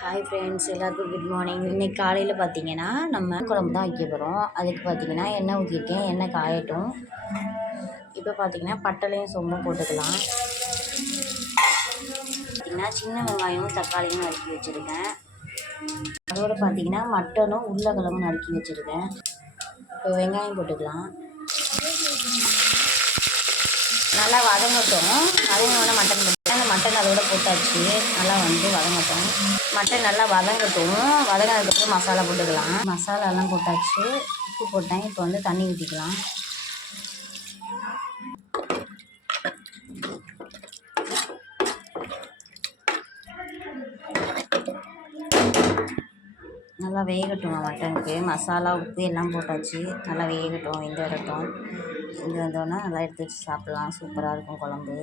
Hi friends, எல்லாருக்கும் good morning. இன்றைக்கி காலையில் பார்த்தீங்கன்னா நம்ம குழம்பு தான் வைக்க போகிறோம். அதுக்கு பார்த்தீங்கன்னா எண்ணெய் ஊற்றிருக்கேன். எண்ணெய் காயட்டும். இப்போ பார்த்தீங்கன்னா பட்டலையும் சோம்பும் போட்டுக்கலாம். பார்த்தீங்கன்னா சின்ன வெங்காயமும் தக்காளியும் நறுக்கி வச்சுருக்கேன். அதோடு பார்த்தீங்கன்னா மட்டனும் உருளைக்கிழங்கும் நறுக்கி வச்சுருக்கேன். இப்போ வெங்காயம் போட்டுக்கலாம். நல்லா வதங்கட்டும். வதங்கினோடனே மட்டன் போட்டு அந்த மட்டன் அதோட போட்டாச்சு. நல்லா வதங்கட்டும். மட்டன் நல்லா வதங்கட்டும். வதங்கினதுக்கப்புறம் மசாலா போட்டுக்கலாம். மசாலாலாம் போட்டாச்சு. உப்பு போட்டேன். இப்போ தண்ணி ஊற்றிக்கலாம். நல்லா வேகட்டும். மட்டனுக்கு மசாலா உப்பு எல்லாம் போட்டாச்சு. நல்லா வேகட்டும். வெந்து வரட்டும். வெந்து வந்தோடனே நல்லா எடுத்து வச்சு சாப்பிட்லாம். சூப்பராக இருக்கும் குழம்பு.